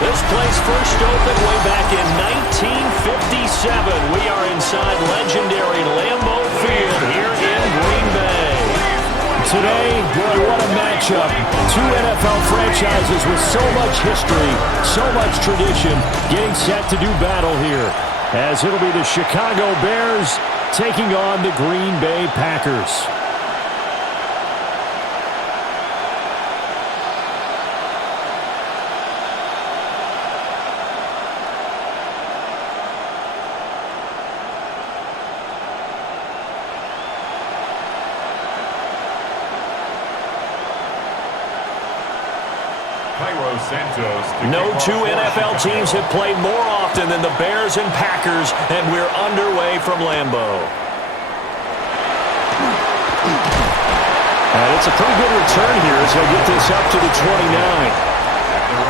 This place first opened way back in 1957. We are inside legendary Lambeau Field here in Green Bay. Today, boy, what a matchup. Two NFL franchises with so much history, so much tradition, getting set to do battle here. As it'll be the Chicago Bears taking on the Green Bay Packers. No two NFL teams have played more often than the Bears and Packers, and we're underway from Lambeau. And it's a pretty good return here as he'll get this up to the 29.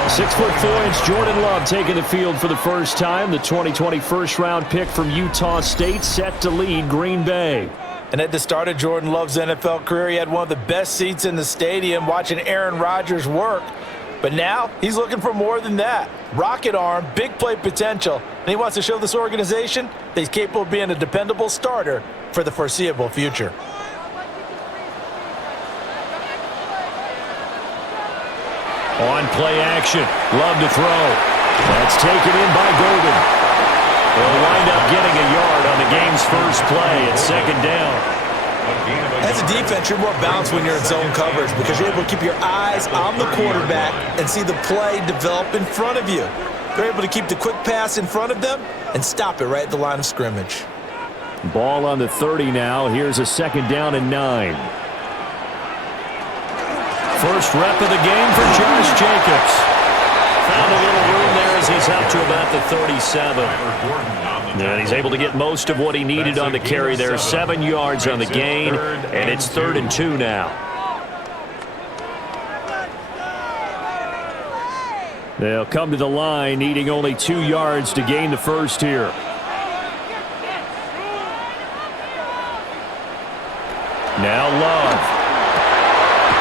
6'4" Jordan Love taking the field for the first time. The 2020 first-round pick from Utah State set to lead Green Bay. And at the start of Jordan Love's NFL career, he had one of the best seats in the stadium watching Aaron Rodgers work. But now he's looking for more than that. Rocket arm, big play potential, and he wants to show this organization that he's capable of being a dependable starter for the foreseeable future. On play action, Love to throw. That's taken in by Golden. He'll wind up getting a yard on the game's first play. It's second down. As a defense, you're more balanced when you're in zone coverage because you're able to keep your eyes on the quarterback and see the play develop in front of you. They're able to keep the quick pass in front of them and stop it right at the line of scrimmage. Ball on the 30 now. Here's a second down and 9. First rep of the game for Josh Jacobs. Found a little room there as he's up to about the 37. And he's able to get most of what he needed on the carry there. 7 yards on the gain, and it's 3rd and 2 now. They'll come to the line, needing only 2 yards to gain the first here. Now Love.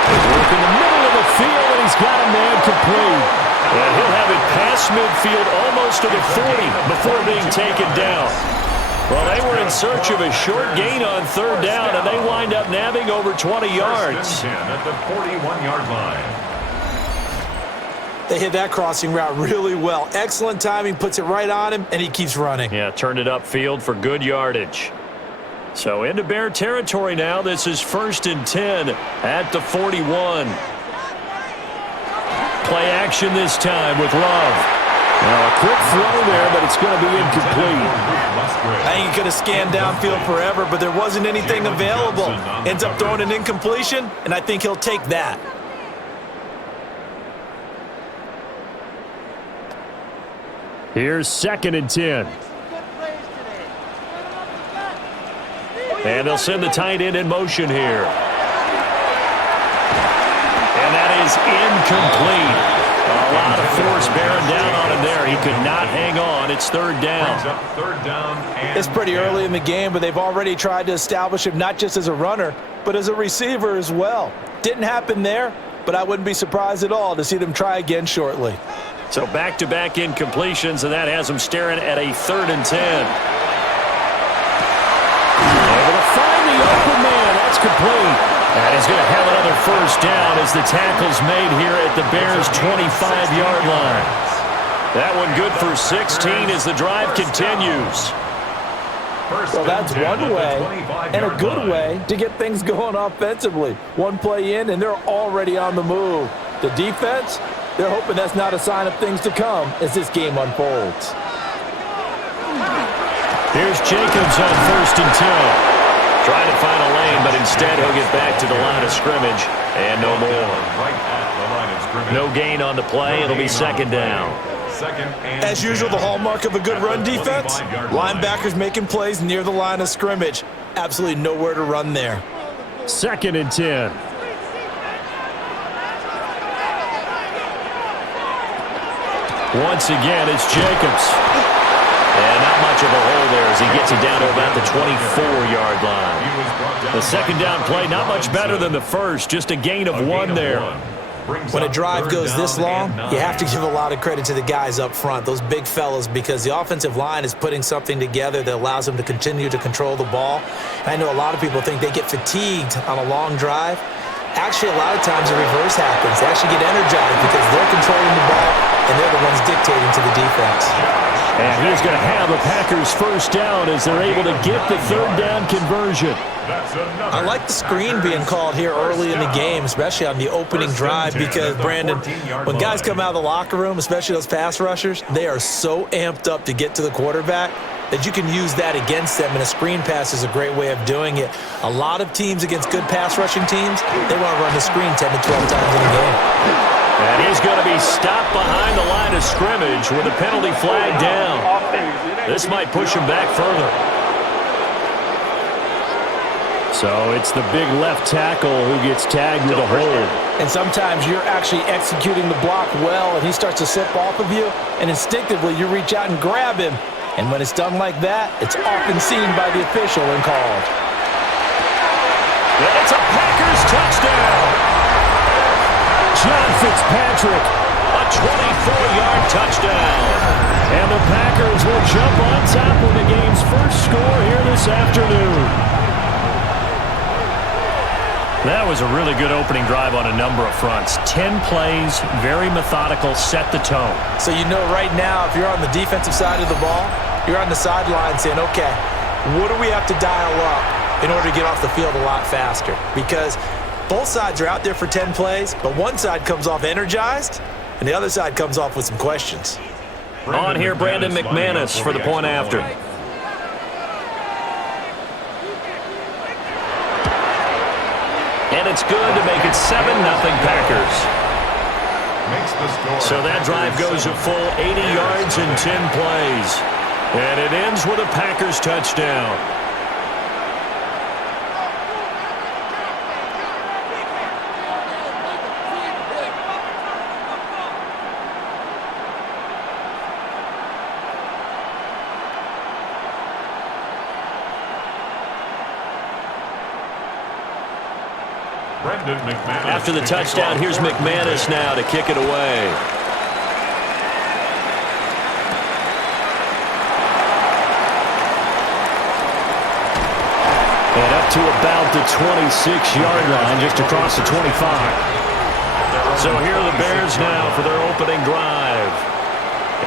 Work in the middle of the field, and he's got a man complete. And he'll have it past midfield almost to the 40 before being taken down. Well, they were in search of a short gain on 3rd down, and they wind up nabbing over 20 yards. At the 41-yard line. They hit that crossing route really well. Excellent timing, puts it right on him, and he keeps running. Yeah, turned it upfield for good yardage. So into Bear territory now. This is 1st and 10 at the 41. Play action this time with Love. Now a quick throw there, but it's going to be incomplete. I think he could have scanned downfield forever, but there wasn't anything available. Ends up throwing an incompletion, and I think he'll take that. Here's 2nd and 10. And they'll send the tight end in motion here. And that is incomplete. A lot of force bearing down on him there. He could not hang on. It's 3rd down. It's pretty early in the game, but they've already tried to establish him not just as a runner, but as a receiver as well. Didn't happen there, but I wouldn't be surprised at all to see them try again shortly. So back-to-back incompletions, and that has them staring at a 3rd and 10. Able to find the open man. That's complete. And he's going to have another first down as the tackle's made here at the Bears' 25-yard line. That one good for 16 as the drive continues. Well, that's one way and a good way to get things going offensively. One play in, and they're already on the move. The defense, they're hoping that's not a sign of things to come as this game unfolds. Here's Jacobs on 1st and 10. Trying to find a lane, but instead he'll get back to the line of scrimmage, and no more. No gain on the play. It'll be 2nd down. As usual, the hallmark of a good run defense, linebackers making plays near the line of scrimmage. Absolutely nowhere to run there. 2nd and 10. Once again, it's Jacobs. And not much of a hole there as he gets it down to about the 24-yard line. The 2nd down play, not much better than the first, just a gain of 1 there. When a drive goes this long, you have to give a lot of credit to the guys up front, those big fellas, because the offensive line is putting something together that allows them to continue to control the ball. And I know a lot of people think they get fatigued on a long drive. Actually, a lot of times the reverse happens. They actually get energized because they're controlling the ball and they're the ones dictating to the defense. And he's going to have a Packers first down as they're able to get the third down conversion. I like the screen being called here early in the game, especially on the opening drive, because, Brandon, when guys come out of the locker room, especially those pass rushers, they are so amped up to get to the quarterback that you can use that against them, and a screen pass is a great way of doing it. A lot of teams against good pass rushing teams, they want to run the screen 10 to 12 times in a game. And he's going to be stopped behind the line of scrimmage with a penalty flag down. This might push him back further. So it's the big left tackle who gets tagged with a hold. And sometimes you're actually executing the block well, and he starts to slip off of you, and instinctively you reach out and grab him. And when it's done like that, it's often seen by the official and called. And it's a Packers touchdown. John Fitzpatrick, a 24-yard touchdown. And the Packers will jump on top with the game's first score here this afternoon. That was a really good opening drive on a number of fronts. 10 plays, very methodical, set the tone. So you know right now, if you're on the defensive side of the ball, you're on the sideline saying, okay, what do we have to dial up in order to get off the field a lot faster? Because both sides are out there for 10 plays, but one side comes off energized, and the other side comes off with some questions. On here, Brandon McManus for the point after. And it's good to make it 7-0 Packers. So that drive goes a full 80 yards in 10 plays. And it ends with a Packers touchdown. After the touchdown, here's McManus now to kick it away. And up to about the 26-yard line, just across the 25. So here are the Bears now for their opening drive.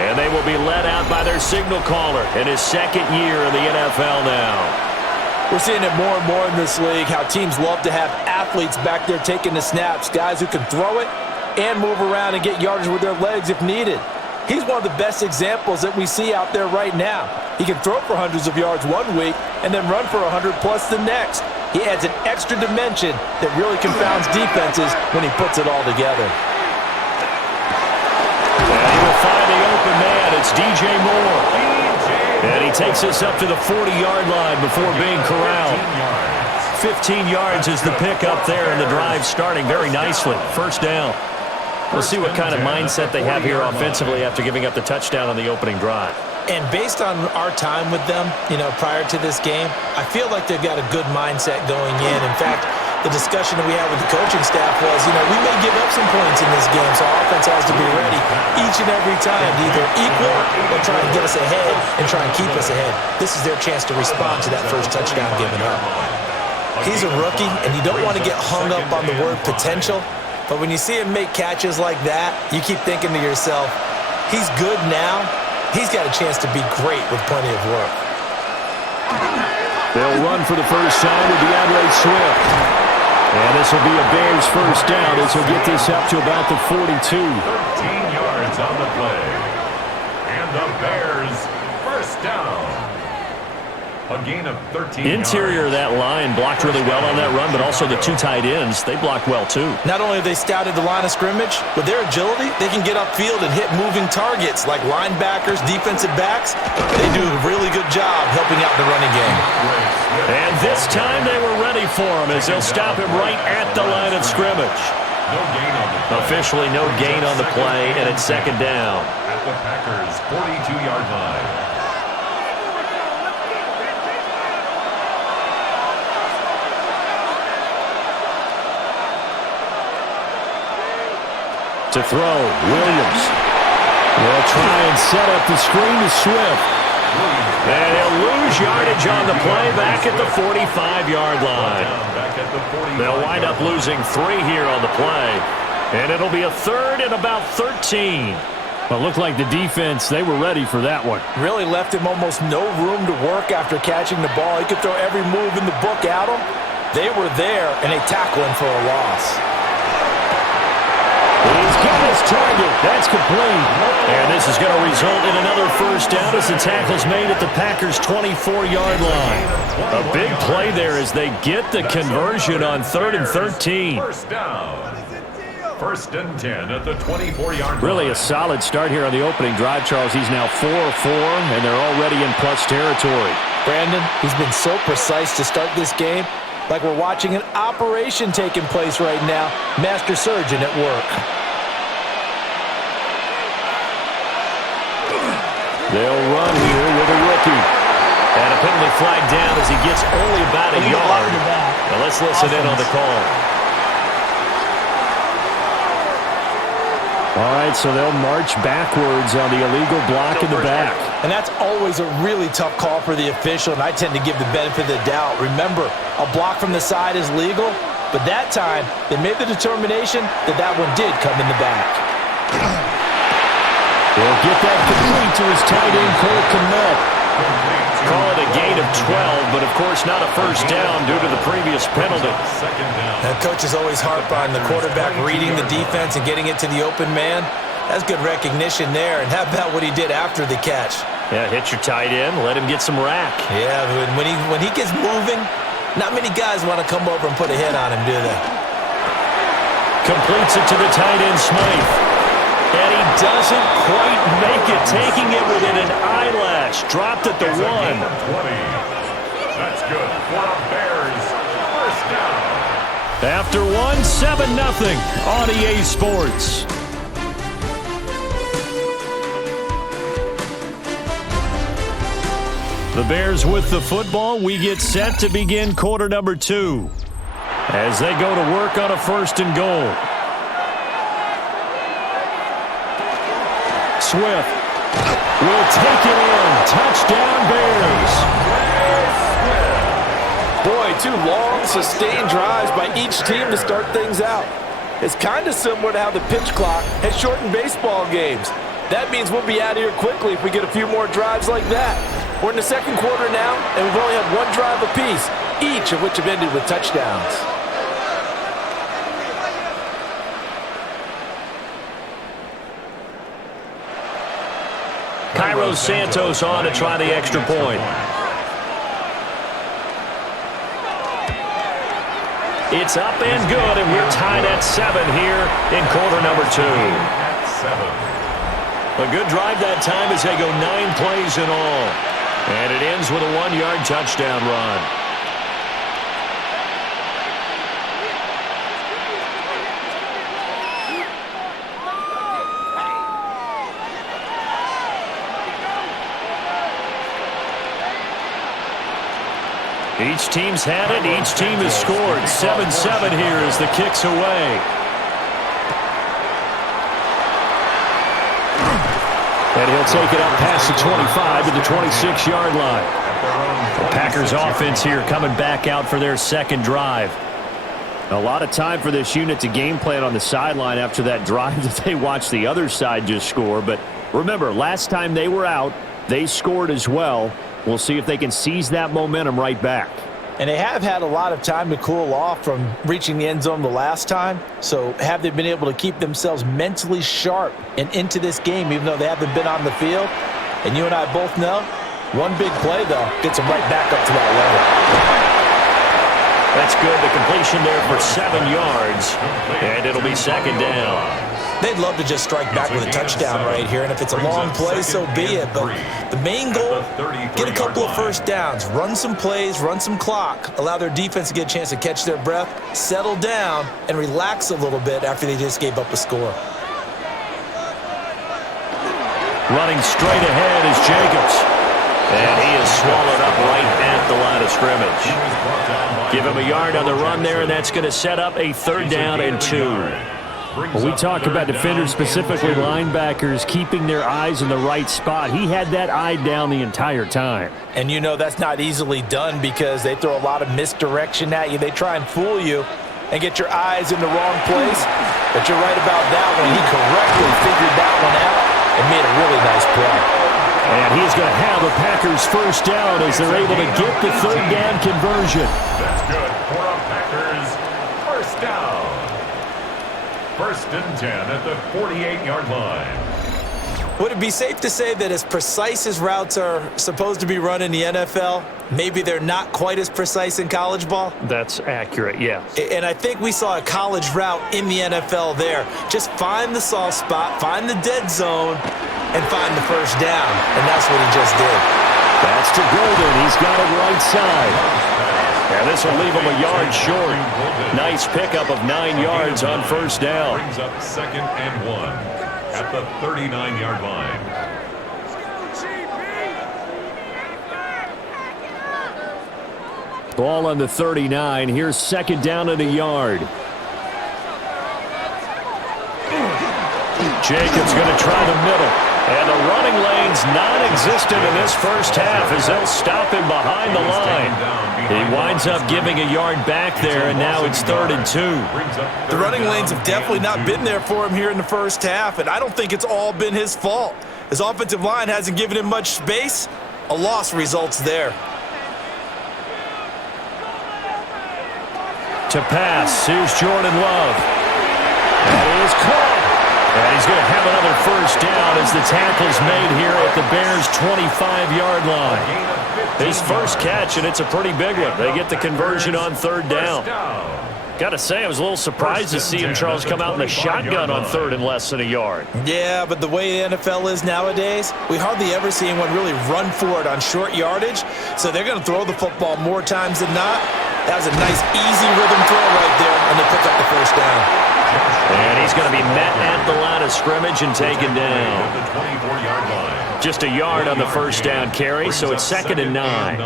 And they will be led out by their signal caller in his second year in the NFL now. We're seeing it more and more in this league, how teams love to have athletes back there taking the snaps, guys who can throw it and move around and get yardage with their legs if needed. He's one of the best examples that we see out there right now. He can throw for hundreds of yards one week and then run for 100-plus the next. He adds an extra dimension that really confounds defenses when he puts it all together. And he will find the open man. It's DJ Moore. And he takes us up to the 40-yard line before being corralled. 15 yards is the pick up there, and the drive starting very nicely. First down. We'll see what kind of mindset they have here offensively after giving up the touchdown on the opening drive. And based on our time with them, prior to this game, I feel like they've got a good mindset going in. In fact, the discussion that we had with the coaching staff was, we may give up some points in this game, so our offense has to be ready each and every time to either equal or try and get us ahead and try and keep us ahead. This is their chance to respond to that first touchdown given up. He's a rookie, and you don't want to get hung up on the word potential, but when you see him make catches like that, you keep thinking to yourself, he's good now. He's got a chance to be great with plenty of work. They'll run for the first time with DeAndre Swift. And this will be a Bears first down as he'll get this up to about the 42. 13 yards on the play. And the Bears first down. A gain of 13 Interior of that line blocked really well on that run, but also the two tight ends, they blocked well too. Not only have they scouted the line of scrimmage, with their agility, they can get upfield and hit moving targets like linebackers, defensive backs. They do a really good job helping out the running game. And this time they were ready for him as they'll stop him right at the line of scrimmage. No gain on the play. Officially no gain on the play, and it's second down. At the Packers' 42-yard line. To throw, Williams. They'll try and set up the screen to Swift. And he'll lose yardage on the play back at the 45-yard line. They'll wind up losing 3 here on the play. And it'll be a 3rd and about 13. Well, it looked like the defense, they were ready for that one. Really left him almost no room to work after catching the ball. He could throw every move in the book at him. They were there, and they tackle him for a loss. He's got his target. That's complete. And this is going to result in another first down as the tackle's made at the Packers' 24-yard line. A big play there as they get the conversion on 3rd and 13. First down. 1st and 10 at the 24-yard line. Really a solid start here on the opening drive, Charles. He's now 4 of 4, and they're already in plus territory. Brandon, he's been so precise to start this game, like we're watching an operation taking place right now. Master surgeon at work. They'll run here with a rookie. And a penalty flag down as he gets only about a yard. Now let's listen in on the call. All right, so they'll march backwards on the illegal block in the back. And that's always a really tough call for the official, and I tend to give the benefit of the doubt. Remember, a block from the side is legal, but that time they made the determination that that one did come in the back. They'll get that complete to his tight end, Cole Kmet. Call it a gain of 12, but of course not a first down due to the previous penalty. Now, coaches always harp on the quarterback reading the defense and getting it to the open man. That's good recognition there. And how about what he did after the catch? Yeah, hit your tight end, let him get some rack. Yeah, when he gets moving, not many guys want to come over and put a hit on him, do they? Completes it to the tight end, Smythe. And he doesn't quite make it, taking it within an eyelash. Dropped at the 1. That's good for the Bears. First down. After 1, 7-0 on EA Sports. The Bears with the football. We get set to begin quarter number 2 as they go to work on a 1st and goal. Swift will take it in. Touchdown, Bears. Boy, 2 long, sustained drives by each team to start things out. It's kind of similar to how the pitch clock has shortened baseball games. That means we'll be out of here quickly if we get a few more drives like that. We're in the 2nd quarter now, and we've only had 1 drive apiece, each of which have ended with touchdowns. Cairo Santos on to try the extra point. It's up and good, and we're tied at 7 here in quarter number 2. A good drive that time as they go 9 plays in all. And it ends with a 1-yard touchdown run. Each team's had it. Each team has scored. 7-7 here as the kick's away. And he'll take it up past the 25 to the 26-yard line. The Packers offense here coming back out for their 2nd drive. A lot of time for this unit to game plan on the sideline after that drive that they watched the other side just score. But remember, last time they were out, they scored as well. We'll see if they can seize that momentum right back. And they have had a lot of time to cool off from reaching the end zone the last time. So have they been able to keep themselves mentally sharp and into this game, even though they haven't been on the field? And you and I both know, one big play, though, gets them right back up to that level. That's good. The completion there for 7 yards. And it'll be 2nd down. They'd love to just strike back with a touchdown right here, and if it's a long play, so be it. But the main goal, get a couple of first downs, run some plays, run some clock, allow their defense to get a chance to catch their breath, settle down, and relax a little bit after they just gave up a score. Running straight ahead is Jacobs. And he is swallowed up right at the line of scrimmage. Give him a yard on the run there, and that's going to set up a 3rd down and 2. When we talk about defenders, specifically linebackers, keeping their eyes in the right spot, he had that eye down the entire time. And you know that's not easily done because they throw a lot of misdirection at you. They try and fool you and get your eyes in the wrong place. But you're right about that one. He correctly figured that one out and made a really nice play. And he's going to have the Packers first down as they're able to get the third down conversion. That's good for a Packers first down. First and 10 at the 48-yard line. Would it be safe to say that as precise as routes are supposed to be run in the NFL, maybe they're not quite as precise in college ball? That's accurate, yeah. And I think we saw a college route in the NFL there. Just find the soft spot, find the dead zone, and find the first down. And that's what he just did. That's to Golden. He's got it right side. And this will leave him a yard short. Nice pickup of 9 yards on first down. Brings up 2nd and 1 at the 39-yard line. Ball on the 39. Here's 2nd down and a yard. Jacobs going to try the middle. And the running lane's non-existent in this first half as they'll stop him behind the line. He winds up giving a yard back there, and now it's 3rd and 2. The running lanes have definitely not been there for him here in the first half, and I don't think it's all been his fault. His offensive line hasn't given him much space. A loss results there. To pass, here's Jordan Love. That is caught. And he's going to have another first down as the tackle's made here at the Bears' 25-yard line. His first catch, and it's a pretty big one. They get the conversion on 3rd down. Got to say, I was a little surprised to see him, Charles, come out in the shotgun on 3rd and less than a yard. Yeah, but the way the NFL is nowadays, we hardly ever see anyone really run for it on short yardage. So they're going to throw the football more times than not. That was a nice, easy rhythm throw right there, and they pick up the first down. And he's going to be met at the line of scrimmage and taken down. The 24-yard line. Just a yard on the first down carry, so it's 2nd and 9.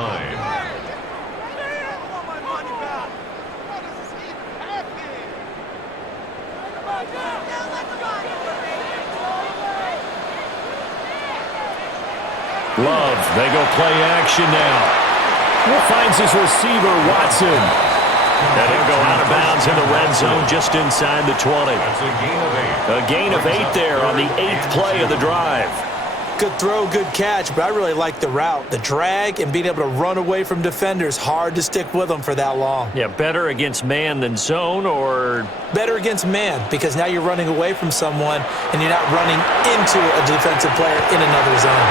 Love, they go play action now. Finds his receiver, Watson. And he'll go out of bounds in the red zone just inside the 20. That's a gain of 8. A gain of 8 there on the 8th play of the drive. Good throw, good catch, but I really like the route. The drag and being able to run away from defenders, hard to stick with them for that long. Yeah, better against man than zone, or? Better against man, because now you're running away from someone and you're not running into a defensive player in another zone.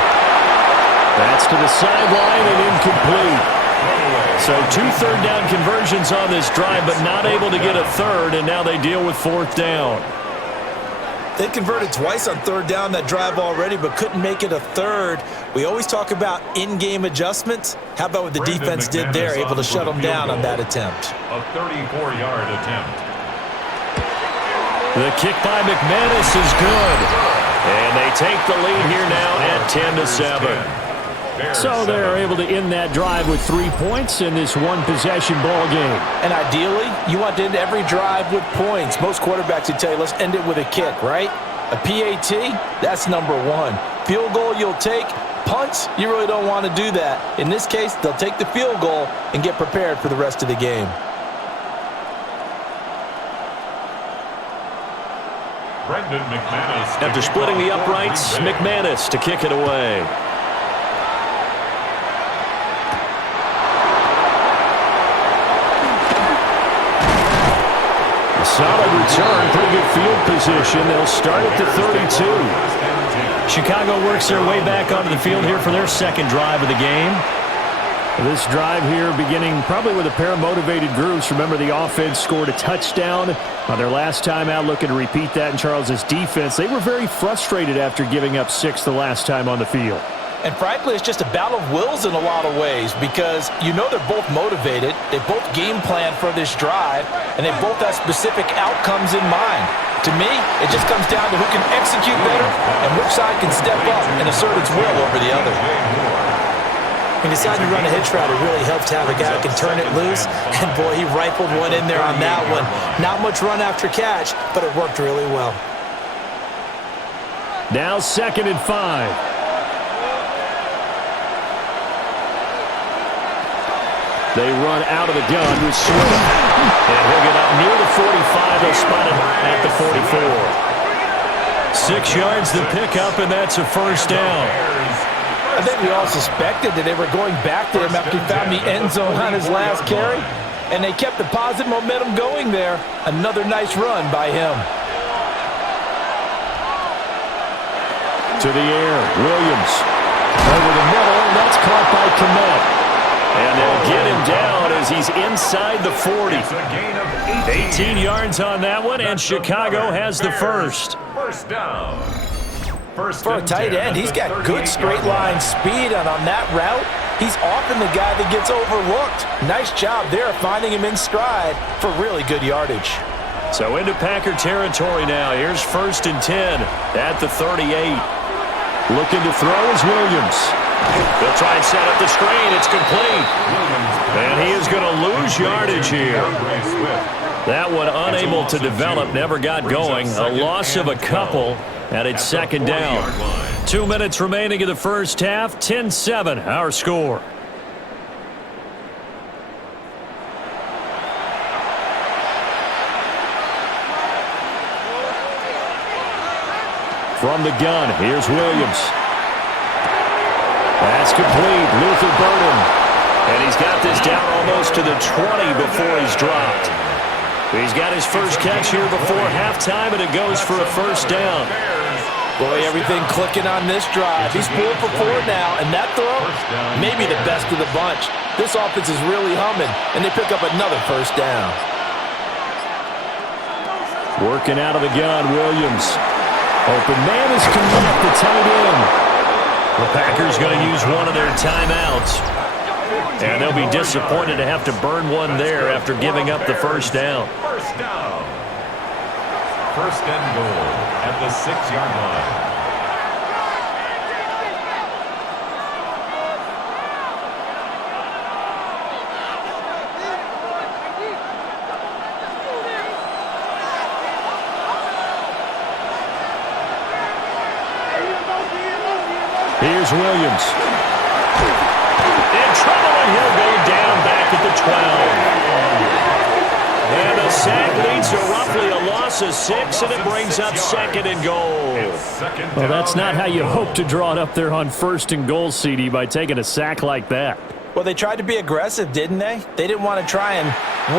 That's to the sideline and incomplete. So 2 third down conversions on this drive, but not able to get a third, and now they deal with 4th down. They converted twice on 3rd down that drive already, but couldn't make it a third. We always talk about in-game adjustments. How about what the defense did there, able to shut them down on that attempt? A 34-yard attempt. The kick by McManus is good. And they take the lead here now at 10-7. So they're able to end that drive with 3 points in this one-possession ball game. And ideally, you want to end every drive with points. Most quarterbacks would tell you, let's end it with a kick, right? A PAT, that's number 1. Field goal you'll take. Punts, you really don't want to do that. In this case, they'll take the field goal and get prepared for the rest of the game. After splitting the uprights, McManus to kick it away. Solid return, pretty good field position. They'll start at the 32. Chicago works their way back onto the field here for their 2nd drive of the game. This drive here beginning probably with a pair of motivated groups. Remember, the offense scored a touchdown on their last time out, looking to repeat that in Charles's defense. They were very frustrated after giving up 6 the last time on the field. And frankly, it's just a battle of wills in a lot of ways because you know they're both motivated. They both game plan for this drive, and they both have specific outcomes in mind. To me, it just comes down to who can execute better and which side can step up and assert its will over the other. He decided to run a hitch route. It really helped to have a guy who can turn it loose. And, boy, he rifled one in there on that one. Not much run after catch, but it worked really well. Now 2nd and 5. They run out of the gun with Swift. And he'll get up near the 45. They'll spot it at the 44. 6 yards to pick up, and that's a first down. I think we all suspected that they were going back to him after he found the end zone on his last carry. And they kept the positive momentum going there. Another nice run by him. To the air, Williams. Over the middle, and that's caught by Kmet. And they'll get him down as he's inside the 40. 18 yards on that one, and Chicago has the first. First down. For a tight end, he's got good straight line speed, and on that route, he's often the guy that gets overlooked. Nice job there finding him in stride for really good yardage. So into Packer territory now. Here's 1st and 10 at the 38. Looking to throw is Williams. They'll try and set up the screen. It's complete. And he is going to lose yardage here. That one unable to develop, never got going. A loss of a couple, and it's 2nd down. 2 minutes remaining in the first half. 10-7, our score. From the gun, here's Williams. That's complete. Luther Burden. And he's got this down almost to the 20 before he's dropped. He's got his first catch here before halftime, and it goes for a first down. Boy, everything clicking on this drive. He's 4 for 4 now, and that throw, maybe the best of the bunch. This offense is really humming, and they pick up another first down. Working out of the gun, Williams. Open man is Kmet, the tight end. The Packers going to use one of their timeouts. And they'll be disappointed to have to burn one there after giving up the first down. First down. 1st and goal at the 6-yard line. Here's Williams. In trouble, and he'll go down back at the 12. And the sack leads to roughly a loss of 6, and it brings up 2nd and goal. Well, that's not how you hope to draw it up there on 1st and goal, CD, by taking a sack like that. Well, they tried to be aggressive, didn't they? They didn't want to try and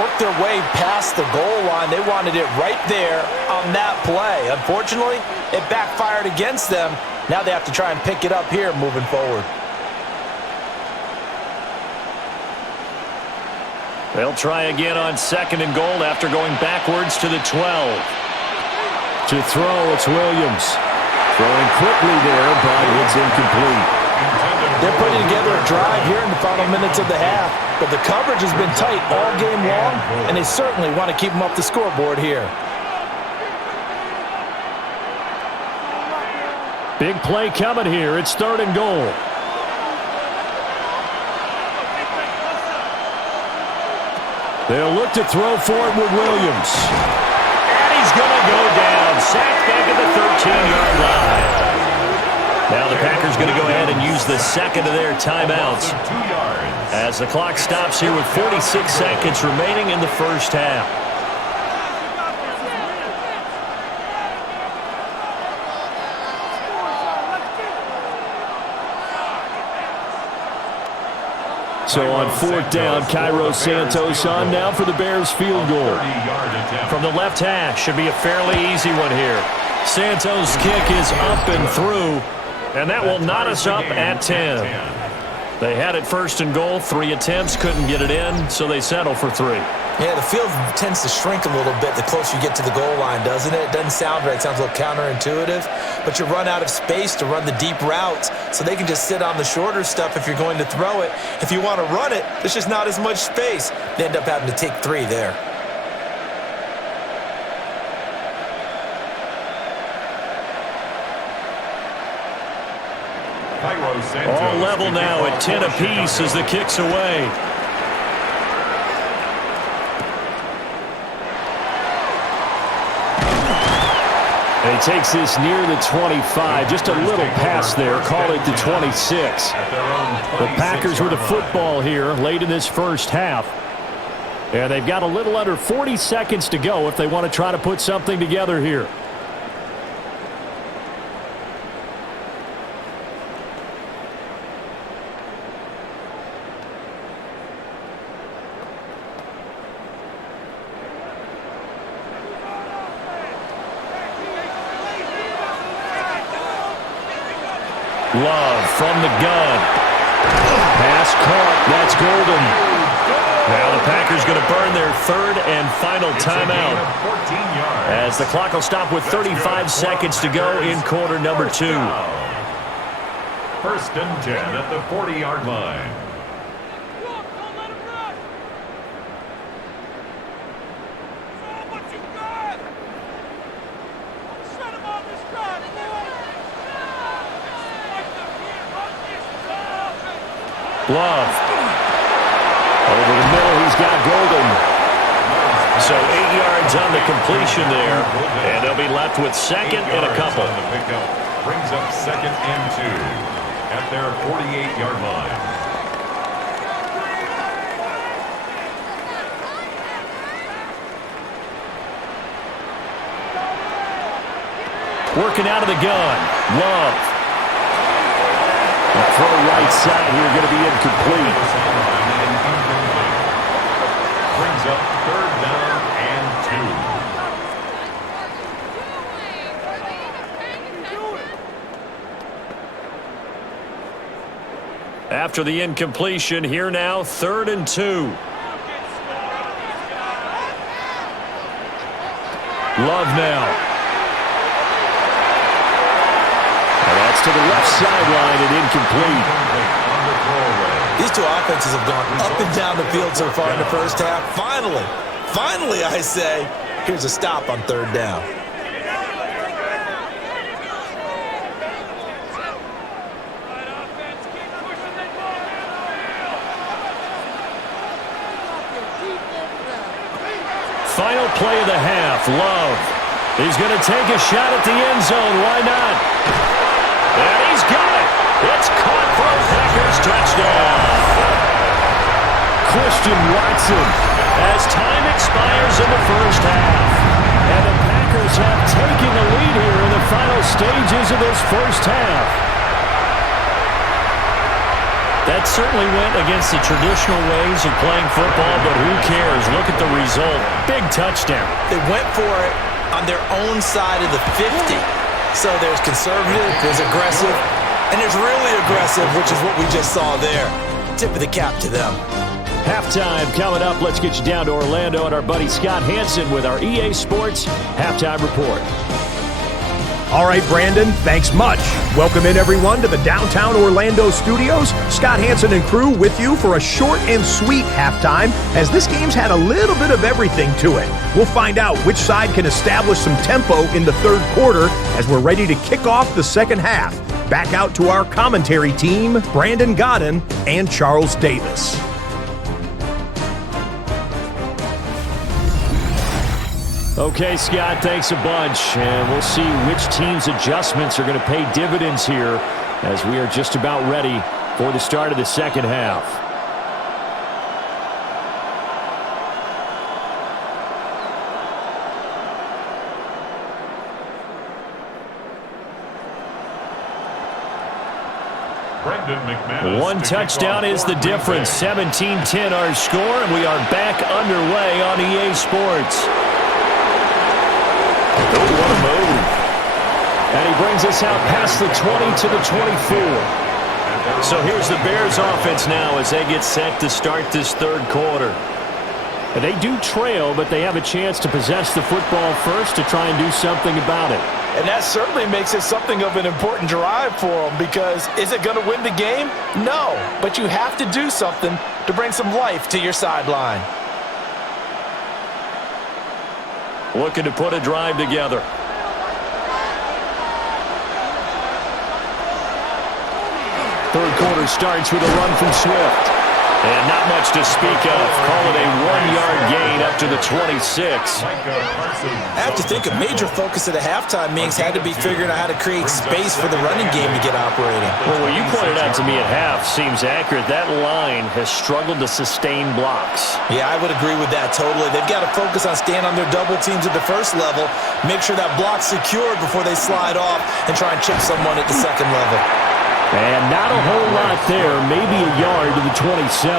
work their way past the goal line. They wanted it right there on that play. Unfortunately, it backfired against them. Now they have to try and pick it up here moving forward. They'll try again on 2nd and goal after going backwards to the 12. To throw, it's Williams. Throwing quickly there, but it's incomplete. They're putting together a drive here in the final minutes of the half, but the coverage has been tight all game long, and they certainly want to keep them up the scoreboard here. Big play coming here. It's 3rd and goal. They'll look to throw for it with Williams. And he's going to go down. Sacked back at the 13-yard line. Now the Packers going to go ahead and use the 2nd of their timeouts as the clock stops here with 46 seconds remaining in the first half. So on 4th down, Cairo Santos on now for the Bears field goal. From the left hash, should be a fairly easy one here. Santos' kick is up and through, and that will knot us up at 10. They had it 1st and goal, 3 attempts, couldn't get it in, so they settle for 3. Yeah, the field tends to shrink a little bit the closer you get to the goal line, doesn't it? It doesn't sound right. It sounds a little counterintuitive. But you run out of space to run the deep routes, so they can just sit on the shorter stuff if you're going to throw it. If you want to run it, there's just not as much space. They end up having to take 3 there. All level now at 10 apiece as the kick's away. And he takes this near the 25. Just a little pass there. Call it the 26. The Packers with a football here late in this first half. And they've got a little under 40 seconds to go if they want to try to put something together here. Love from the gun. Pass caught. That's golden. Now the Packers going to burn their third and final timeout as the clock will stop with 35 seconds to go in quarter number 2. First and 10 at the 40-yard line. Love. Over the middle, he's got golden. So 8 yards on the completion there, and they'll be left with second and a couple. On the pickup brings up second and 2 at their 48-yard line. Working out of the gun. Love. The throw right side here going to be incomplete. Brings up third down and 2. After the incompletion, here now, third and 2. Love now. And that's to the left sideline and incomplete. These two offenses have gone up and down the field so far in the first half. Finally, I say, here's a stop on third down. Final play of the half, Love. He's going to take a shot at the end zone. Why not? And he's got it. It's caught for a Packers touchdown. Christian Watson as time expires in the first half. And the Packers have taken the lead here in the final stages of this first half. That certainly went against the traditional ways of playing football, but who cares? Look at the result. Big touchdown. They went for it on their own side of the 50. So there's conservative, there's aggressive, and there's really aggressive, which is what we just saw there. Tip of the cap to them. Halftime coming up. Let's get you down to Orlando and our buddy Scott Hansen with our EA Sports Halftime Report. All right, Brandon, thanks much. Welcome in, everyone, to the downtown Orlando studios. Scott Hansen and crew with you for a short and sweet halftime, as this game's had a little bit of everything to it. We'll find out which side can establish some tempo in the third quarter as we're ready to kick off the second half. Back out to our commentary team, Brandon Godden and Charles Davis. Okay, Scott, thanks a bunch. And we'll see which team's adjustments are going to pay dividends here as we are just about ready for the start of the second half. One touchdown is the difference. 17-10 our score, and we are back underway on EA Sports. Oh, what a move. And he brings us out past the 20 to the 24. So here's the Bears offense now as they get set to start this third quarter. And they do trail, but they have a chance to possess the football first to try and do something about it. And that certainly makes it something of an important drive for them, because is it going to win the game? No, but you have to do something to bring some life to your sideline. Looking to put a drive together. Third quarter starts with a run from Swift. And not much to speak of. Call it a 1-yard gain up to the 26. I have to think a major focus at the halftime meetings had to be figuring out how to create space for the running game to get operating. Well, what you pointed out to me at half seems accurate. That line has struggled to sustain blocks. Yeah, I would agree with that totally. They've got to focus on staying on their double teams at the first level, make sure that block's secured before they slide off and try and chip someone at the second level. And not a whole lot there, maybe a yard to the 27.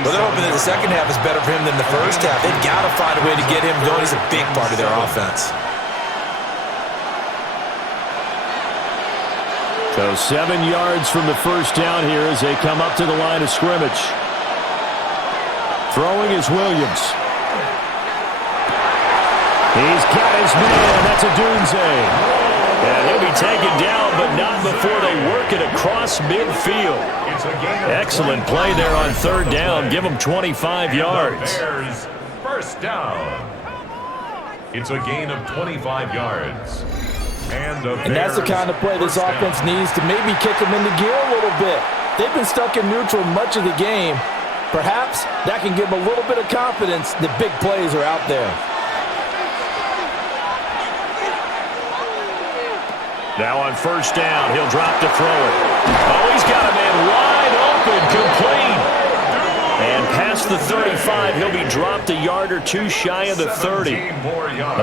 But they're hoping that the second half is better for him than the first half. They've got to find a way to get him going. He's a big part of their offense. So 7 yards from the first down here as they come up to the line of scrimmage. Throwing is Williams. He's got his man. That's a Dunze. And he'll be taken down, but not before they work it across midfield. Excellent play there on third down. Give them 25 yards. Bears first down. It's a gain of 25 yards. And that's the kind of play this offense needs to maybe kick them into gear a little bit. They've been stuck in neutral much of the game. Perhaps that can give them a little bit of confidence that big plays are out there. Now on first down, he'll drop to throw it. Oh, he's got a man wide open, complete. And past the 35, he'll be dropped a yard or two shy of the 30.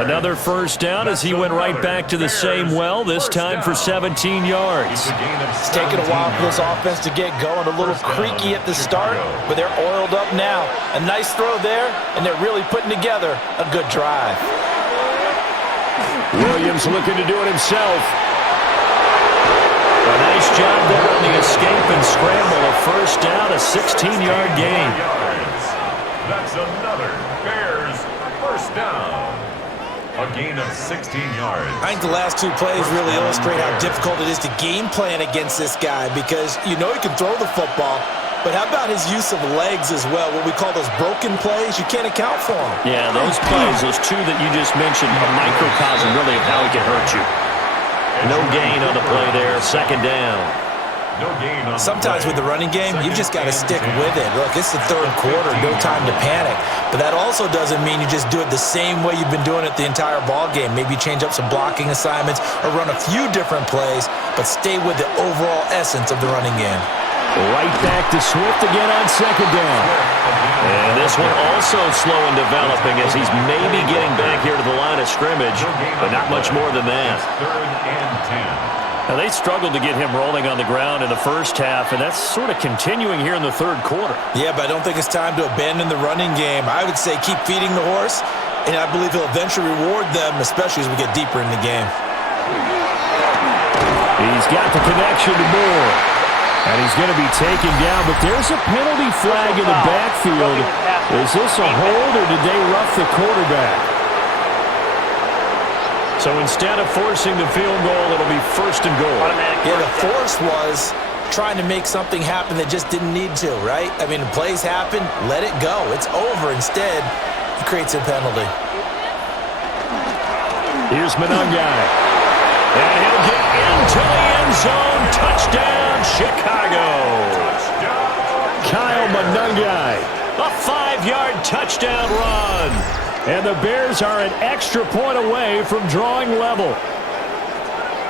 Another first down as he went right back to the same well, this time for 17 yards. It's taken a while for this offense to get going. A little creaky at the start, but they're oiled up now. A nice throw there, and they're really putting together a good drive. Williams looking to do it himself. A nice job there on the escape and scramble. A first down, a 16-yard gain. That's another Bears first down. A gain of 16 yards. I think the last two plays really illustrate how difficult it is to game plan against this guy because you know he can throw the football, but how about his use of legs as well? What we call those broken plays, you can't account for them. Yeah, those plays, those two that you just mentioned, a microcosm really of how he can hurt you. No gain on the play there, second down. No gain on Sometimes with the running game, you've just got to stick with it. Look, it's the third quarter, no time to panic. But that also doesn't mean you just do it the same way you've been doing it the entire ball game. Maybe change up some blocking assignments or run a few different plays, but stay with the overall essence of the running game. Right back to Swift again on second down. And this one also slow in developing as he's maybe getting back here to the line of scrimmage, but not much more than that. Third and 10. Now, they struggled to get him rolling on the ground in the first half, and that's sort of continuing here in the third quarter. Yeah, but I don't think it's time to abandon the running game. I would say keep feeding the horse, and I believe he'll eventually reward them, especially as we get deeper in the game. He's got the connection to Moore. And he's going to be taken down, but there's a penalty flag in the backfield. Is this a hold, or did they rough the quarterback? So instead of forcing the field goal, it'll be first and goal. Yeah, the force was trying to make something happen that just didn't need to, right? I mean, plays happen, let it go. It's over. Instead, he creates a penalty. Here's Monangai. And he'll get into the end zone. Touchdown, Chicago. Kyle Monangai, a 5-yard touchdown run. And the Bears are an extra point away from drawing level.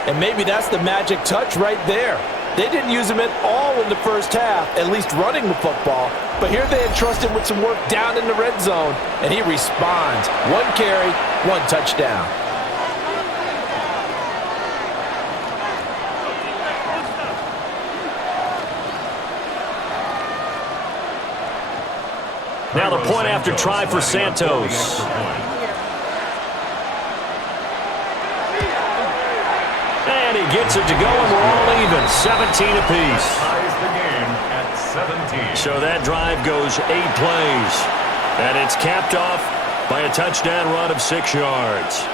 And maybe that's the magic touch right there. They didn't use him at all in the first half, at least running the football. But here they entrust him with some work down in the red zone, and he responds. 1 carry, 1 touchdown. Now the point after try for Santos. And he gets it to go, and we're all even. 17 apiece. Ties the game at 17. So that drive goes 8 plays. And it's capped off by a touchdown run of 6 yards.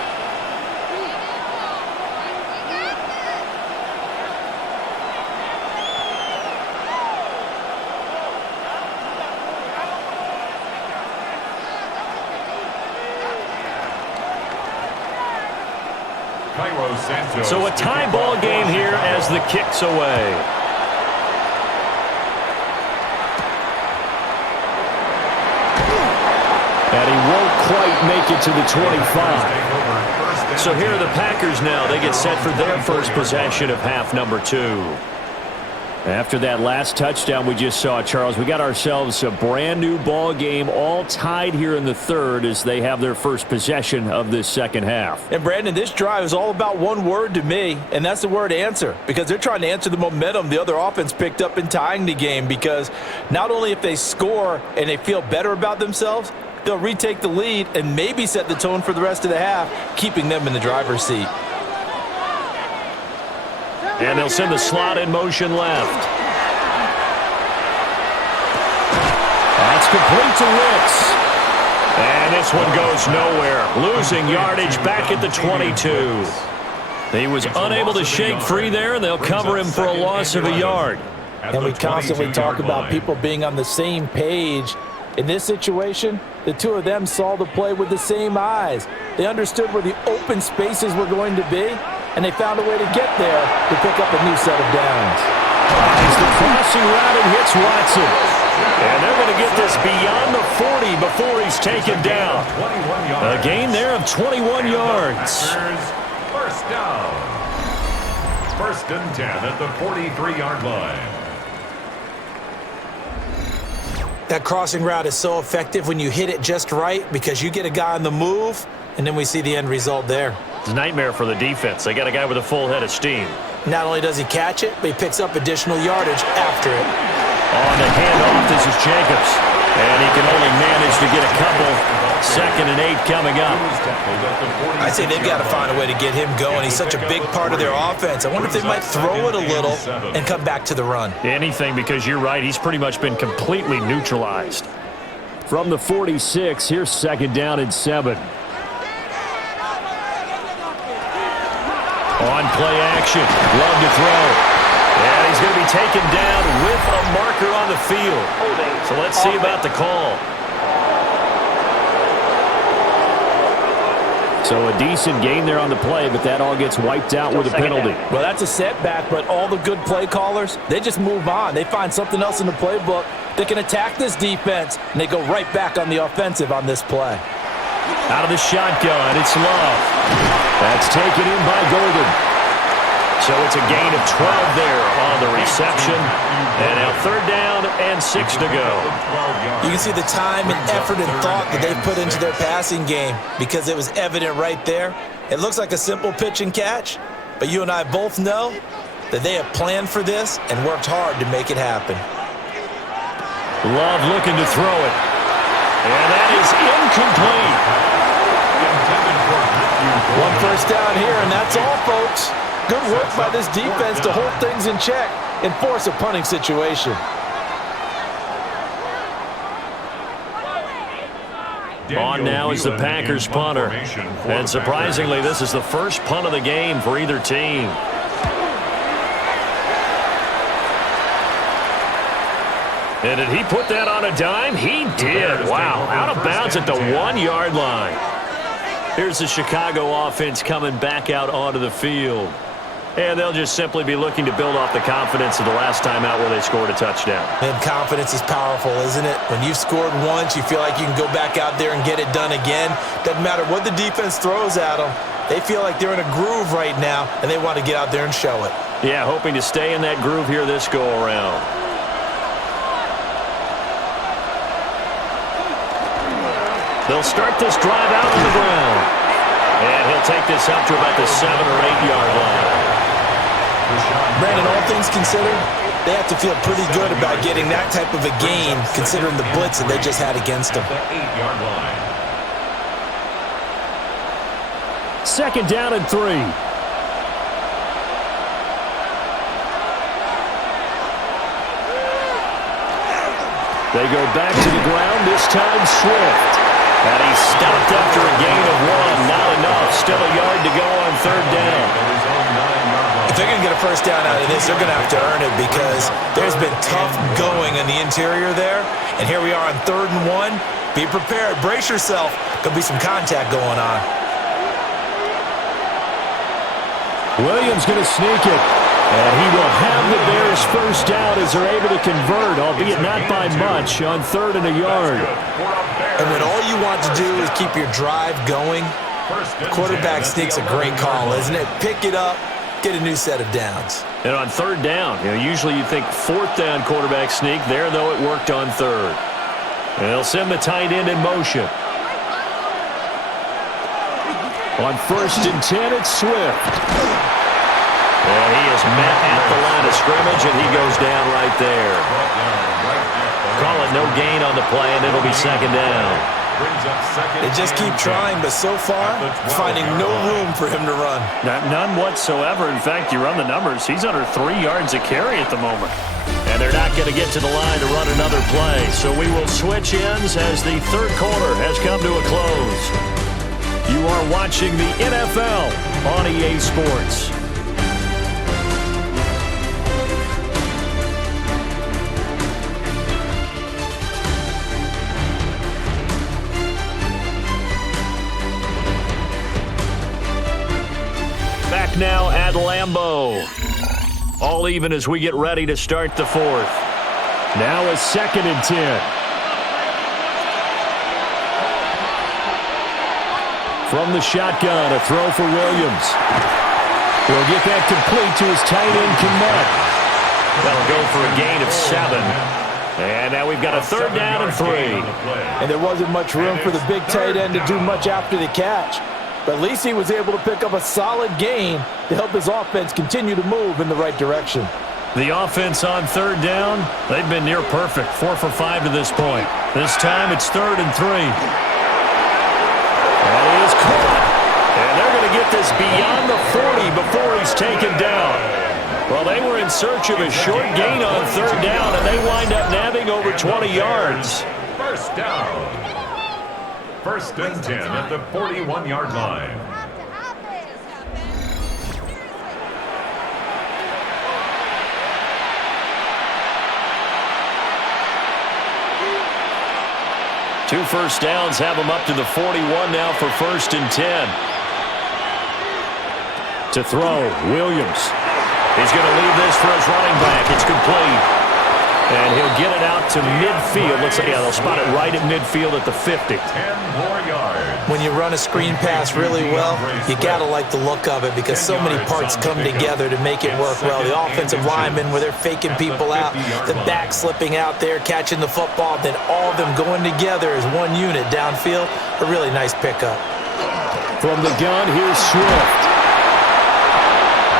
So a tie ball game here as the kick's away. And he won't quite make it to the 25. So here are the Packers now. They get set for their first possession of half number 2. After that last touchdown we just saw, Charles, we got ourselves a brand new ball game, all tied here in the third as they have their first possession of this second half. And Brandon, this drive is all about one word to me, and that's the word answer, because they're trying to answer the momentum the other offense picked up in tying the game, because not only if they score and they feel better about themselves, they'll retake the lead and maybe set the tone for the rest of the half, keeping them in the driver's seat. And they'll send the slot in motion left. That's complete to Wicks. And this one goes nowhere. Losing yardage back at the 22. He was unable to shake free there, and they'll cover him for a loss of a yard. And we constantly talk about people being on the same page. In this situation, the two of them saw the play with the same eyes. They understood where the open spaces were going to be, and they found a way to get there to pick up a new set of downs. It's the crossing route and hits Watson. And they're going to get this beyond the 40 before he's taken down. A gain there of 21 yards. First down. First and 10 at the 43-yard line. That crossing route is so effective when you hit it just right, because you get a guy on the move, and then we see the end result there. It's a nightmare for the defense. They got a guy with a full head of steam. Not only does he catch it, but he picks up additional yardage after it. On the handoff, this is Jacobs. And he can only manage to get a couple. 2nd and 8 coming up. I say they've got to find a way to get him going. He's such a big part of their offense. I wonder if they might throw it a little and come back to the run. Anything, because you're right. He's pretty much been completely neutralized. From the 46, here's 2nd down and 7. On play action. Love to throw. And he's going to be taken down with a marker on the field. So let's see about the call. So a decent gain there on the play, but that all gets wiped out with a penalty. Well, that's a setback, but all the good play callers, they just move on. They find something else in the playbook. They can attack this defense, and they go right back on the offensive on this play. Out of the shotgun, it's Love. That's taken in by Golden. So it's a gain of 12 there on the reception. And now 3rd down and 6 to go. You can see the time and effort and thought that they've put into their passing game, because it was evident right there. It looks like a simple pitch and catch, but you and I both know that they have planned for this and worked hard to make it happen. Love looking to throw it. And that is incomplete. One first down here, and that's all, folks. Good work by this defense to hold things in check and force a punting situation. On now is the Packers punter. And surprisingly, this is the first punt of the game for either team. And did he put that on a dime? He did. Wow. Out of bounds at the 1-yard line. Here's the Chicago offense coming back out onto the field. And they'll just simply be looking to build off the confidence of the last time out where they scored a touchdown. And confidence is powerful, isn't it? When you've scored once, you feel like you can go back out there and get it done again. Doesn't matter what the defense throws at them. They feel like they're in a groove right now, and they want to get out there and show it. Yeah, hoping to stay in that groove here this go-around. They'll start this drive out on the ground. And he'll take this up to about the 7- or 8-yard line. Brandon, all things considered, they have to feel pretty good about getting that type of a gain, considering the blitz that they just had against them. 2nd down and 3. They go back to the ground, this time Swift. And he's stopped after a gain of 1. Not enough. Still a yard to go on 3rd down. If they're going to get a first down out of this, they're going to have to earn it, because there's been tough going in the interior there. And here we are on 3rd and 1. Be prepared. Brace yourself. There'll be some contact going on. Williams going to sneak it. And he will have the Bears first down as they're able to convert, albeit not by much, on 3rd and a yard. And when all you want to do is keep your drive going, quarterback sneak's a great call, isn't it? Pick it up, get a new set of downs. And on 3rd down, usually you think 4th down quarterback sneak. There, though, it worked on 3rd. And they'll send the tight end in motion. On 1st and 10, it's Swift. And he is met at the line of scrimmage, and he goes down right there. Call it no gain on the play, and it'll be 2nd down. They just keep trying, but so far, finding no room for him to run. None whatsoever. In fact, you run the numbers. He's under 3 yards a carry at the moment. And they're not going to get to the line to run another play. So we will switch ends as the 3rd quarter has come to a close. You are watching the NFL on EA Sports. Back now at Lambeau. All even as we get ready to start the 4th. Now a 2nd and 10. From the shotgun, a throw for Williams. He'll get that complete to his tight end, Kmet. That'll go for a gain of 7. And now we've got a 3rd down and 3. And there wasn't much room for the big tight end to do much after the catch. But at least he was able to pick up a solid gain to help his offense continue to move in the right direction. The offense on 3rd down, they've been near perfect. 4 for 5 to this point. This time it's 3rd and 3. That is caught. And they're going to get this beyond the 40 before he's taken down. Well, they were in search of a short gain on 3rd down, and they wind up nabbing over 20 yards. First down. 1st and 10 at the 41-yard line. Two first downs have them up to the 41 now for 1st and 10. To throw, Williams. He's going to leave this for his running back. It's complete. And he'll get it out to midfield. Looks like, they'll spot it right at midfield at the 50. 10 more yards. When you run a screen pass really well, you got to like the look of it because so many parts come together to make it work well. The offensive linemen, where they're faking people out, the back slipping out there, catching the football, then all of them going together as one unit downfield. A really nice pickup. From the gun, here's Swift.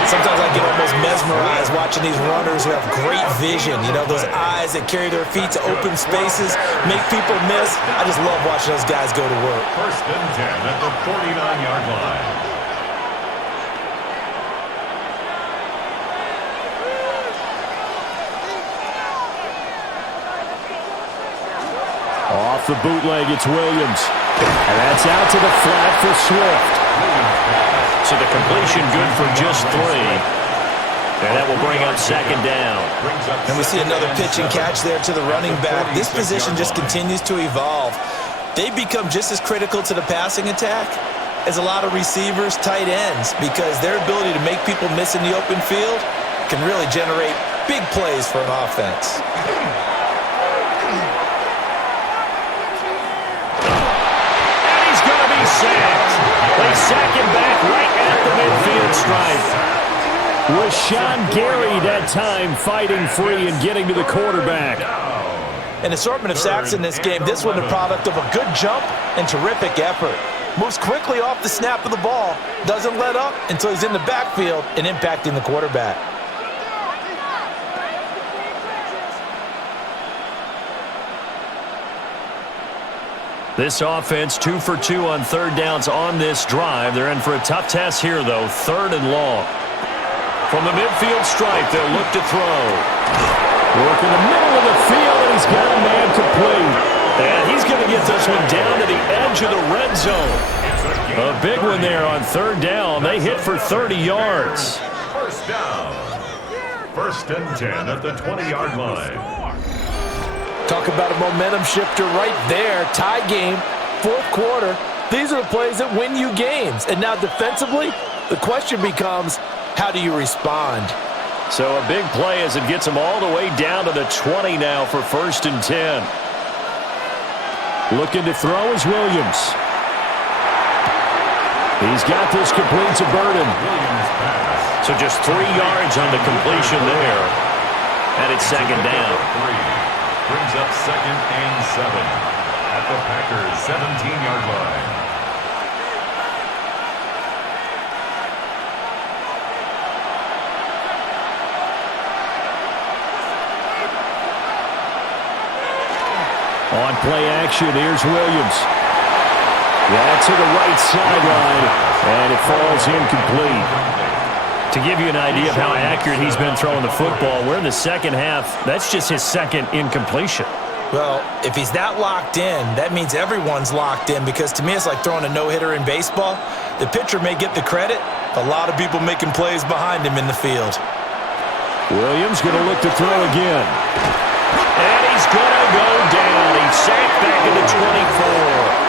Sometimes I get almost mesmerized watching these runners who have great vision. You know, those eyes that carry their feet to open spaces, make people miss. I just love watching those guys go to work. 1st and 10 at the 49-yard line. Off the bootleg, it's Williams. And that's out to the flat for Swift. So the completion good for just 3. And that will bring up 2nd down. And we see another pitch and catch there to the running back. This position just continues to evolve. They become just as critical to the passing attack as a lot of receivers, tight ends, because their ability to make people miss in the open field can really generate big plays for an offense. And he's going to be sacked. They sack him back right at the midfield stripe. Rashawn Gary that time fighting free and getting to the quarterback. An assortment of sacks in this game. This one the product of a good jump and terrific effort. Moves quickly off the snap of the ball. Doesn't let up until he's in the backfield and impacting the quarterback. This offense 2 for 2 on 3rd downs on this drive. They're in for a tough test here, though. 3rd and long. From the midfield stripe, they'll look to throw. Work in the middle of the field, and he's got a man complete. And he's going to get this one down to the edge of the red zone. A big one there on 3rd down. They hit for 30 yards. First down. 1st and 10 at the 20-yard line. Talk about a momentum shifter right there. Tie game, 4th quarter. These are the plays that win you games. And now defensively, the question becomes, how do you respond? So a big play as it gets them all the way down to the 20 now for 1st and 10. Looking to throw is Williams. He's got this complete to Burden. So just 3 yards on the completion there. And it's 2nd down. Brings up 2nd and 7 at the Packers' 17-yard line. On play action, here's Williams. Yeah, to the right sideline, and it falls incomplete. To give you an idea of how accurate he's been throwing the football, we're in the 2nd half. That's just his 2nd incompletion. Well, if he's that locked in, that means everyone's locked in, because to me it's like throwing a no-hitter in baseball. The pitcher may get the credit, a lot of people making plays behind him in the field. Williams going to look to throw again. And he's going to go down. He's sacked back at the 24.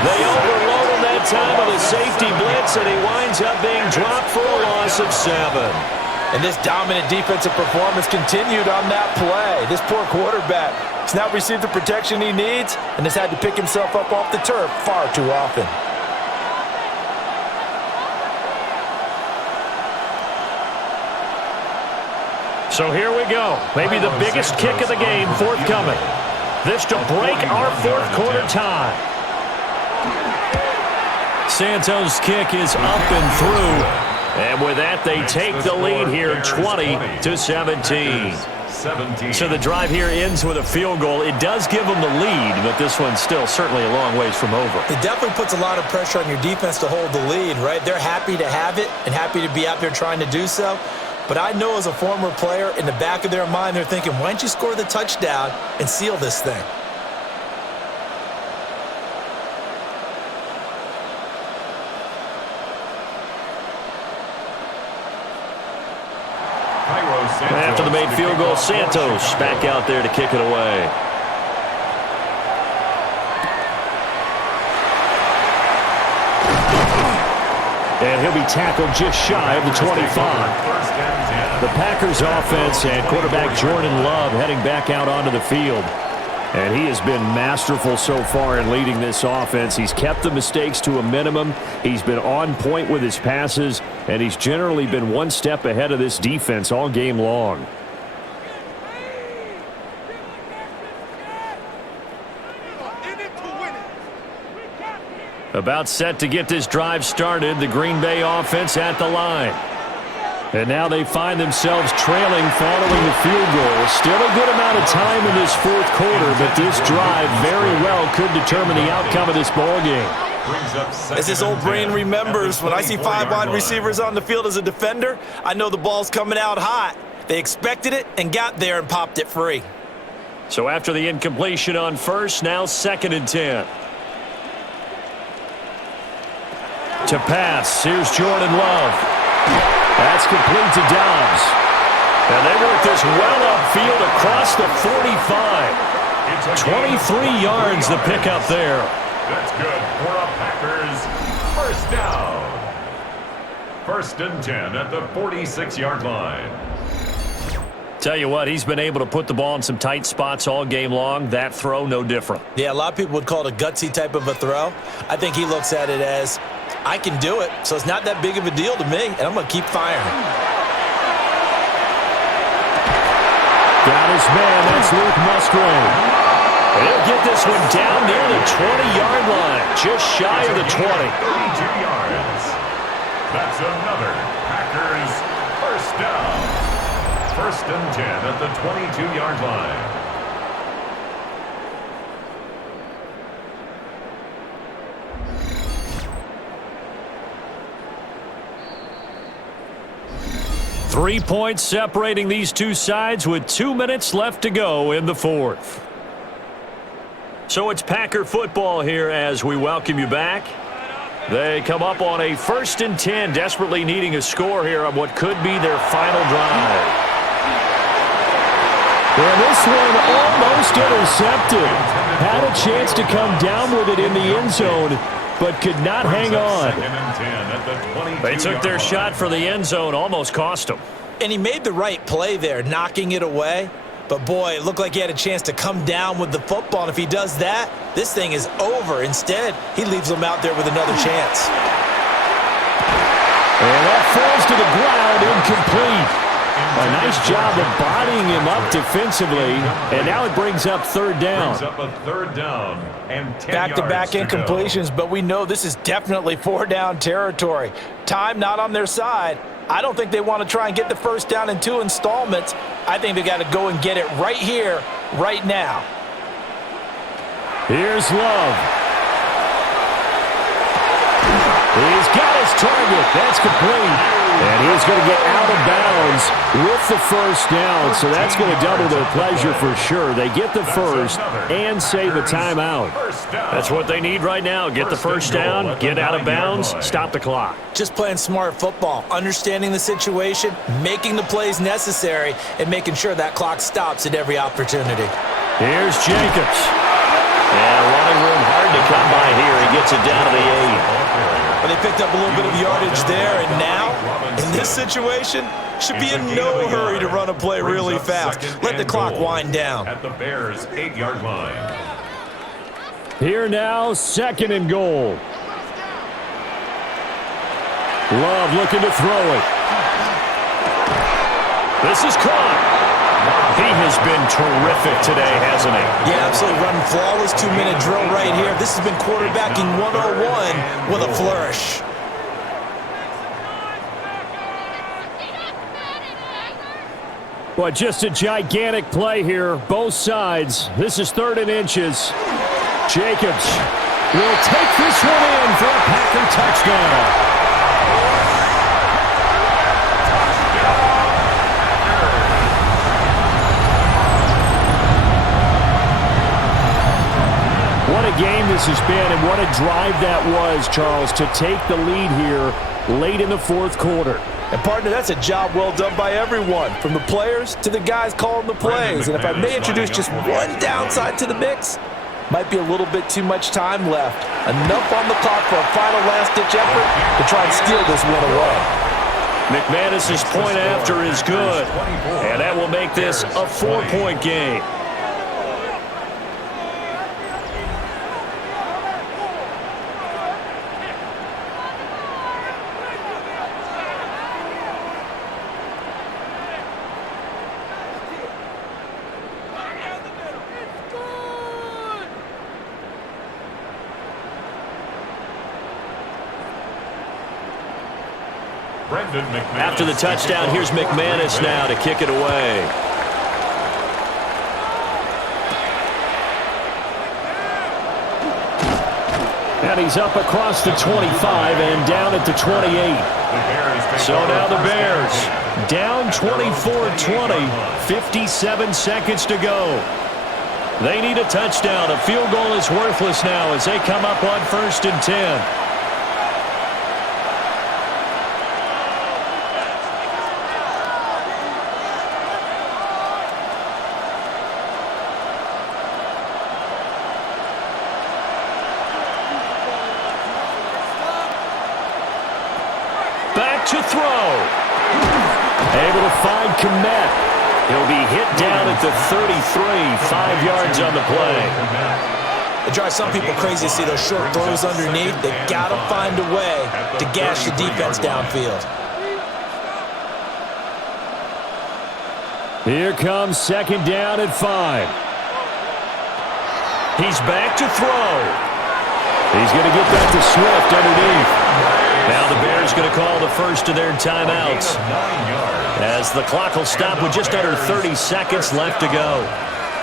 They overload him that time with a safety blitz, and he winds up being dropped for a loss of 7. And this dominant defensive performance continued on that play. This poor quarterback has not received the protection he needs and has had to pick himself up off the turf far too often. So here we go. Maybe the biggest kick of the game forthcoming. This to break our 4th quarter tie. Santos' kick is up and through. And with that, they take the lead here 20-17. So the drive here ends with a field goal. It does give them the lead, but this one's still certainly a long ways from over. It definitely puts a lot of pressure on your defense to hold the lead, right? They're happy to have it and happy to be out there trying to do so. But I know as a former player, in the back of their mind, they're thinking, why don't you score the touchdown and seal this thing? After the made field goal, Santos back out there to kick it away. And he'll be tackled just shy of the 25. The Packers offense and quarterback Jordan Love heading back out onto the field. And he has been masterful so far in leading this offense. He's kept the mistakes to a minimum. He's been on point with his passes, and he's generally been one step ahead of this defense all game long. About set to get this drive started, the Green Bay offense at the line. And now they find themselves trailing following the field goal. Still a good amount of time in this 4th quarter, but this drive very well could determine the outcome of this ball game. As this old brain remembers, when I see 5 wide receivers on the field as a defender, I know the ball's coming out hot. They expected it and got there and popped it free. So after the incompletion on 1st, now 2nd and 10. To pass, here's Jordan Love. That's complete to Dobbs. And they work this well upfield across the 45. 23 yards the pickup there. That's good for a Packers 1st down. 1st and 10 at the 46-yard line. Tell you what, he's been able to put the ball in some tight spots all game long. That throw, no different. Yeah, a lot of people would call it a gutsy type of a throw. I think he looks at it as, I can do it, so it's not that big of a deal to me, and I'm going to keep firing. Got his man, that's Luke Musgrave. And he'll get this one down near the 20-yard line, just shy of the 20. 32 yards. That's another Packers 1st down. 1st and 10 at the 22-yard line. Three points separating these two sides with 2 minutes left to go in the 4th. So it's Packer football here as we welcome you back. They come up on a 1st and 10, desperately needing a score here on what could be their final drive. And this one almost intercepted. Had a chance to come down with it in the end zone, but could not hang on. Second and 10 at the 22-yard They took their line. shot for the end zone, almost cost them. And he made the right play there, knocking it away. But, boy, it looked like he had a chance to come down with the football. And if he does that, this thing is over. Instead, he leaves him out there with another chance. And that falls to the ground, incomplete. A nice job of bodying him up defensively. And now it brings up third down. Brings up a third down and 10 Back-to-back yards to go. incompletions, but we know this is definitely four-down territory. Time not on their side. I don't think they want to try and get the first down in 2 installments. I think they got to go and get it right here, right now. Here's Love. He's got his target. That's complete. And he's going to get out of bounds with the first down. So that's going to double their pleasure for sure. They get the first and save a timeout. That's what they need right now. Get the first down, get out of bounds, stop the clock. Just playing smart football, understanding the situation, making the plays necessary, and making sure that clock stops at every opportunity. Here's Jacobs. And running room hard to come by here. He gets it down to the 8. But they picked up a little bit of yardage there, and now, in this situation, should be in no hurry to run a play really fast. Let the clock wind down. At the Bears' 8-yard line. Here now, 2nd and goal. Love looking to throw it. This is caught. He has been terrific today, hasn't he? Yeah, absolutely. Running flawless 2-minute drill right here. This has been quarterbacking 101 with a flourish. But just a gigantic play here, both sides. This is 3rd and inches. Jacobs will take this one in for a Packer touchdown. What a game this has been, and what a drive that was, Charles, to take the lead here late in the 4th quarter. And, partner, that's a job well done by everyone, from the players to the guys calling the plays. And if I may introduce just one downside to the mix, might be a little bit too much time left. Enough on the clock for a final last-ditch effort to try and steal this one away. McManus's point after is good, and that will make this a 4-point game. After the touchdown, here's McManus now to kick it away. And he's up across the 25 and down at the 28. So now the Bears Down 24-20, 57 seconds to go. They need a touchdown. A field goal is worthless now as they come up on 1st and 10. Back to throw. Able to find Kmet. He'll be hit down at the 33, 5 yards on the play. It drives some people crazy to see those short throws underneath. They've got to find a way to gash the defense downfield. Here comes 2nd down at 5. He's back to throw. He's going to get that to Swift underneath. Now the Bears going to call the first of their timeouts as the clock will stop with just under 30 seconds left to go.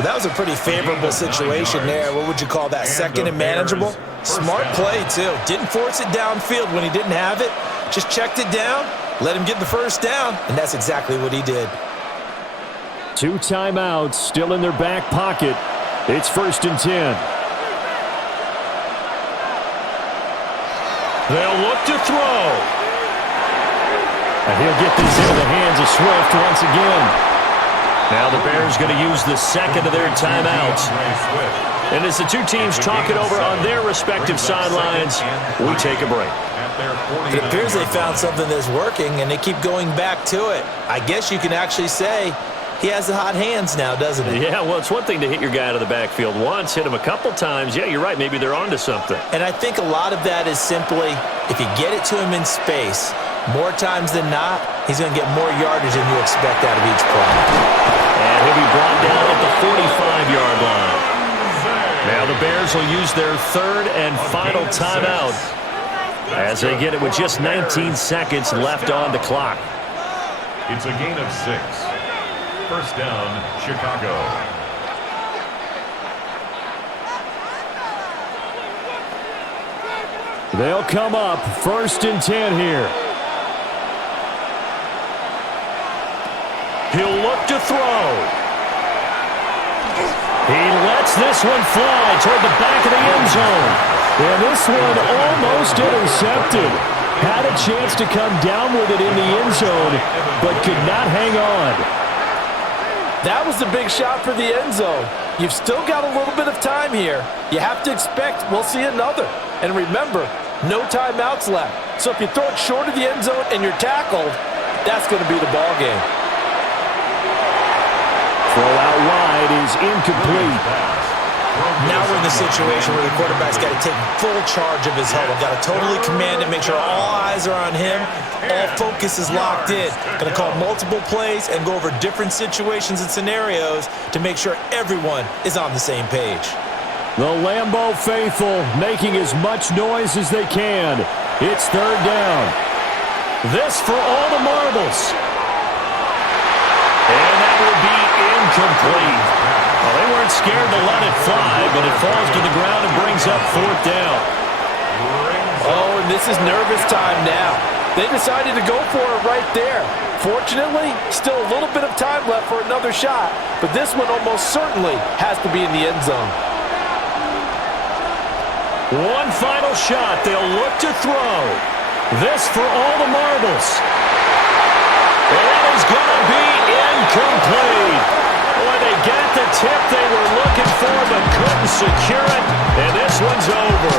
That was a pretty favorable situation there. What would you call that? 2nd and manageable? Smart play, too. Didn't force it downfield when he didn't have it. Just checked it down, let him get the first down, and that's exactly what he did. 2 timeouts still in their back pocket. It's 1st and 10. They'll look to throw. And he'll get this into the hands of Swift once again. Now the Bears going to use the 2nd of their timeouts. And as the two teams talk it over on their respective sidelines, we take a break. It appears they found something that's working, and they keep going back to it. I guess you can actually say he has the hot hands now, doesn't he? Yeah, well, it's one thing to hit your guy out of the backfield once, hit him a couple times. Yeah, you're right. Maybe they're onto something. And I think a lot of that is simply if you get it to him in space, more times than not, he's going to get more yardage than you expect out of each play. And he'll be brought down at the 45-yard line. Now the Bears will use their third and final timeout as they get it with just 19 seconds left on the clock. It's a gain of 6. First down, Chicago. They'll come up 1st and 10 here. He'll look to throw. He lets this one fly toward the back of the end zone. And this one almost intercepted. Had a chance to come down with it in the end zone, but could not hang on. That was the big shot for the end zone. You've still got a little bit of time here. You have to expect we'll see another. And remember, no timeouts left. So if you throw it short of the end zone and you're tackled, that's going to be the ball game. Throw out wide is incomplete. Now we're in the situation where the quarterback's got to take full charge of his huddle. Got to totally command it, make sure all eyes are on him. All focus is locked in. Going to call multiple plays and go over different situations and scenarios to make sure everyone is on the same page. The Lambeau faithful making as much noise as they can. It's 3rd down. This for all the marbles. And that will be incomplete. Well, they weren't scared to let it fly, but it falls to the ground and brings up 4th down. Oh, and this is nervous time now. They decided to go for it right there. Fortunately, still a little bit of time left for another shot, but this one almost certainly has to be in the end zone. One final shot. They'll look to throw. This for all the marbles. That is going to be incomplete. Boy, they got the tip they were looking for, but couldn't secure it, and this one's over.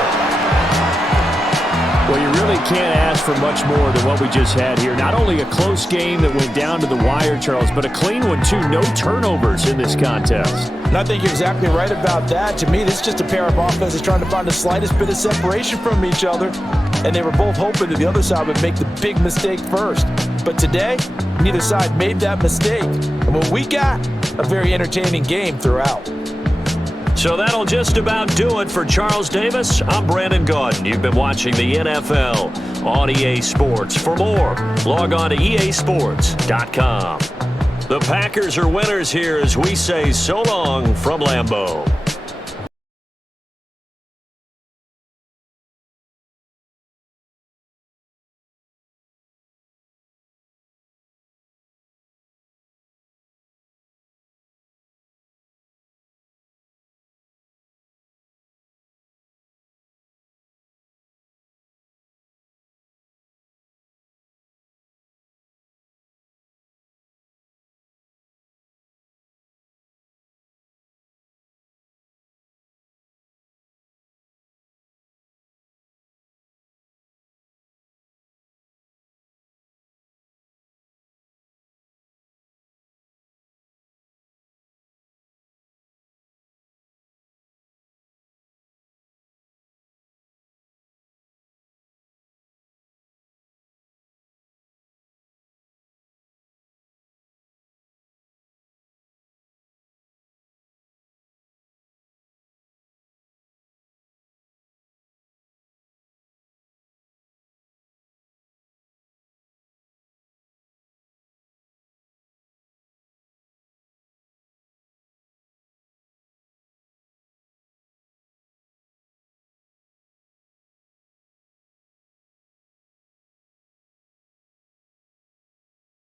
Well, you really can't ask for much more than what we just had here. Not only a close game that went down to the wire, Charles, but a clean one, too. No turnovers in this contest. And I think you're exactly right about that. To me, this is just a pair of offenses trying to find the slightest bit of separation from each other, and they were both hoping that the other side would make the big mistake first. But today, neither side made that mistake. And what we got, a very entertaining game throughout. So that'll just about do it for Charles Davis. I'm Brandon Gaudin. You've been watching the NFL on EA Sports. For more, log on to easports.com. The Packers are winners here as we say so long from Lambeau.